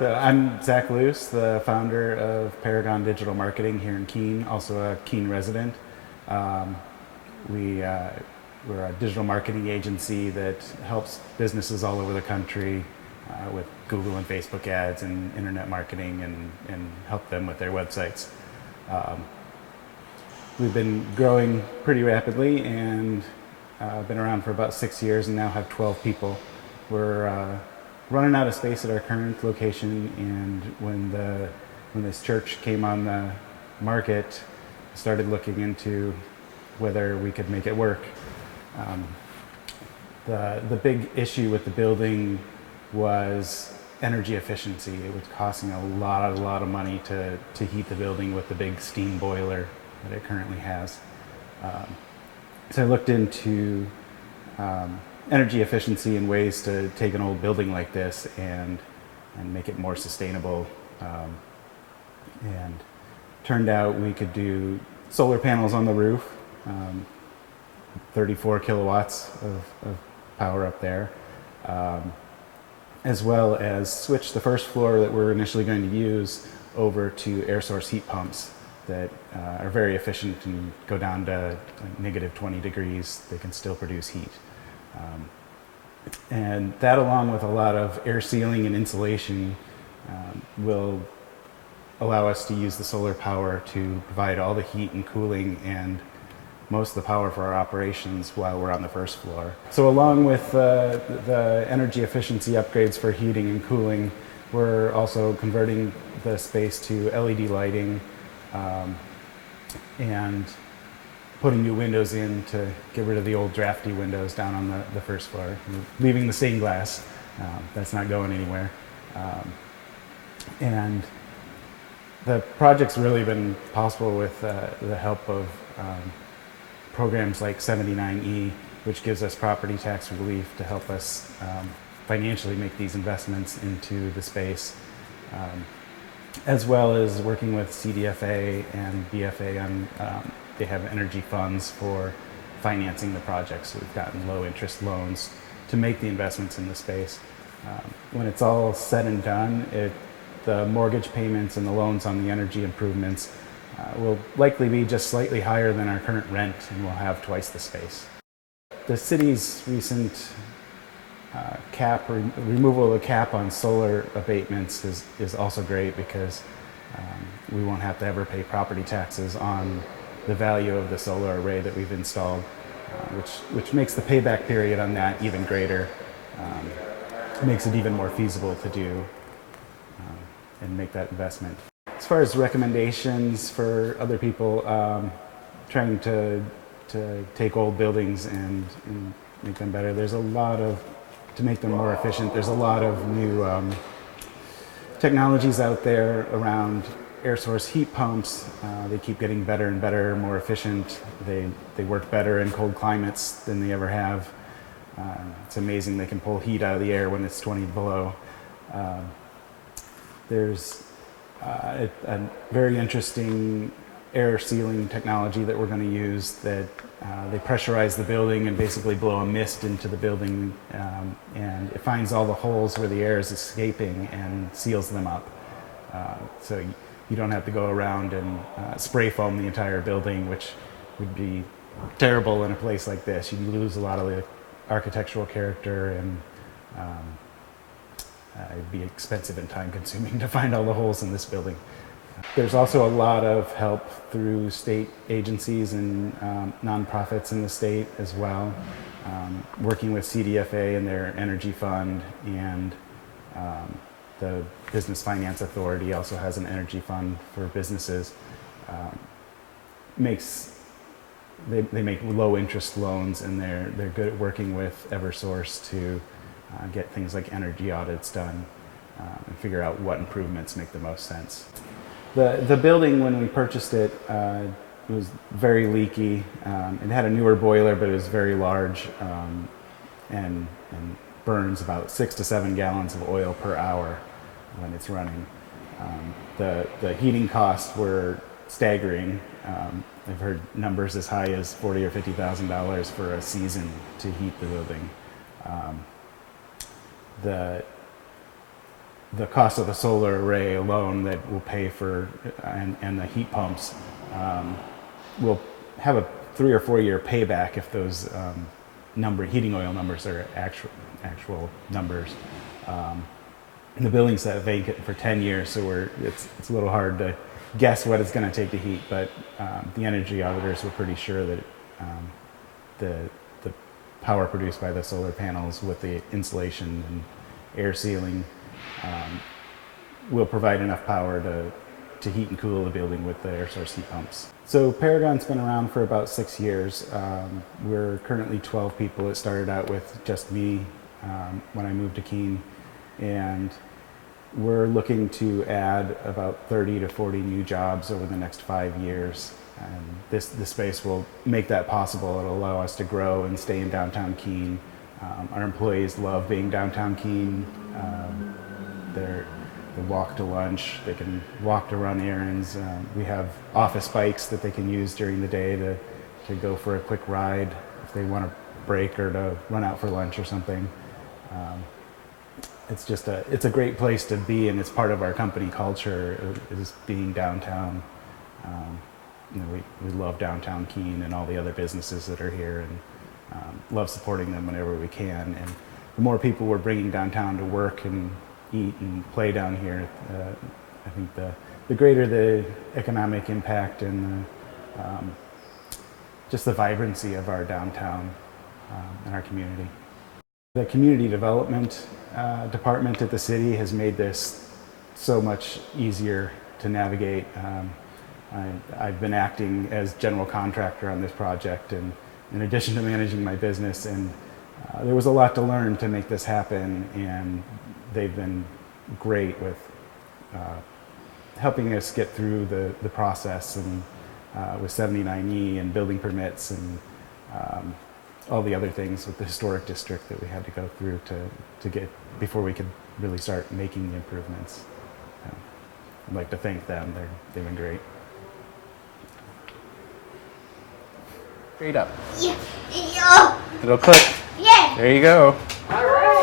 So I'm Zach Luce, the founder of Paragon Digital Marketing here in Keene, also a Keene resident. Um, we're a digital marketing agency that helps businesses all over the country with Google and Facebook ads and internet marketing and help them with their websites. Um, we've been growing pretty rapidly and been around for about 6 years and now have 12 people. We're running out of space at our current location, and when this church came on the market, started looking into whether we could make it work. Um, the big issue with the building was energy efficiency. It was costing a lot of money to heat the building with the big steam boiler that it currently has. So I looked into energy efficiency and ways to take an old building like this and make it more sustainable. And turned out we could do solar panels on the roof, 34 kilowatts of power up there, as well as switch the first floor that we're initially going to use over to air source heat pumps that are very efficient and go down to negative 20 degrees. They can still produce heat. And that, along with a lot of air sealing and insulation, will allow us to use the solar power to provide all the heat and cooling and most of the power for our operations while we're on the first floor. So along with the energy efficiency upgrades for heating and cooling, we're also converting the space to LED lighting and putting new windows in to get rid of the old drafty windows down on the first floor, leaving the stained glass. That's not going anywhere. And the project's really been possible with the help of programs like 79E, which gives us property tax relief to help us financially make these investments into the space, as well as working with CDFA and BFA on they have energy funds for financing the project. So we've gotten low interest loans to make the investments in the space. When it's all said and done, the mortgage payments and the loans on the energy improvements will likely be just slightly higher than our current rent, and we'll have twice the space. The city's recent removal of the cap on solar abatements is also great because we won't have to ever pay property taxes on the value of the solar array that we've installed, which makes the payback period on that even greater, makes it even more feasible to do and make that investment. As far as recommendations for other people trying to take old buildings and make them better, there's a lot to make them more efficient. There's a lot of new technologies out there around air source heat pumps. They keep getting better and better, more efficient. They work better in cold climates than they ever have. It's amazing they can pull heat out of the air when it's 20 below. There's a very interesting air sealing technology that we're going to use that they pressurize the building and basically blow a mist into the building, and it finds all the holes where the air is escaping and seals them up. So you don't have to go around and spray foam the entire building, which would be terrible in a place like this. You lose a lot of the architectural character, and it'd be expensive and time consuming to find all the holes in this building. There's also a lot of help through state agencies and nonprofits in the state as well, working with CDFA and their energy fund, and the Business Finance Authority also has an energy fund for businesses. They make low interest loans, and they're good at working with Eversource to get things like energy audits done and figure out what improvements make the most sense. The building, when we purchased it, was very leaky. It had a newer boiler, but it was very large and burns about 6 to 7 gallons of oil per hour when it's running. The heating costs were staggering. I've heard numbers as high as $40,000 or $50,000 for a season to heat the building. the cost of the solar array alone that will pay for, and the heat pumps, will have a 3 or 4 year payback if those heating oil numbers are actual numbers. And the building's sat vacant for 10 years, so it's a little hard to guess what it's going to take to heat, but the energy auditors were pretty sure that the power produced by the solar panels with the insulation and air sealing will provide enough power to heat and cool the building with the air source heat pumps. So Paragon's been around for about 6 years. We're currently 12 people. It started out with just me when I moved to Keene, and we're looking to add about 30 to 40 new jobs over the next 5 years. And this space will make that possible. It'll allow us to grow and stay in downtown Keene. Our employees love being downtown Keene. They walk to lunch, they can walk to run errands. We have office bikes that they can use during the day to go for a quick ride if they want to break or to run out for lunch or something. It's a great place to be, and it's part of our company culture is being downtown. We love downtown Keene and all the other businesses that are here, and love supporting them whenever we can. And the more people we're bringing downtown to work and eat and play down here, I think the greater the economic impact and just the vibrancy of our downtown and our community. The community development department at the city has made this so much easier to navigate. I've been acting as general contractor on this project, and in addition to managing my business, and there was a lot to learn to make this happen, and they've been great with helping us get through the process, and with 79E and building permits and all the other things with the historic district that we had to go through to get before we could really start making the improvements. I'd like to thank them. They've been great. Straight up. Yeah. Yeah. It'll click. Yeah. There you go. All right.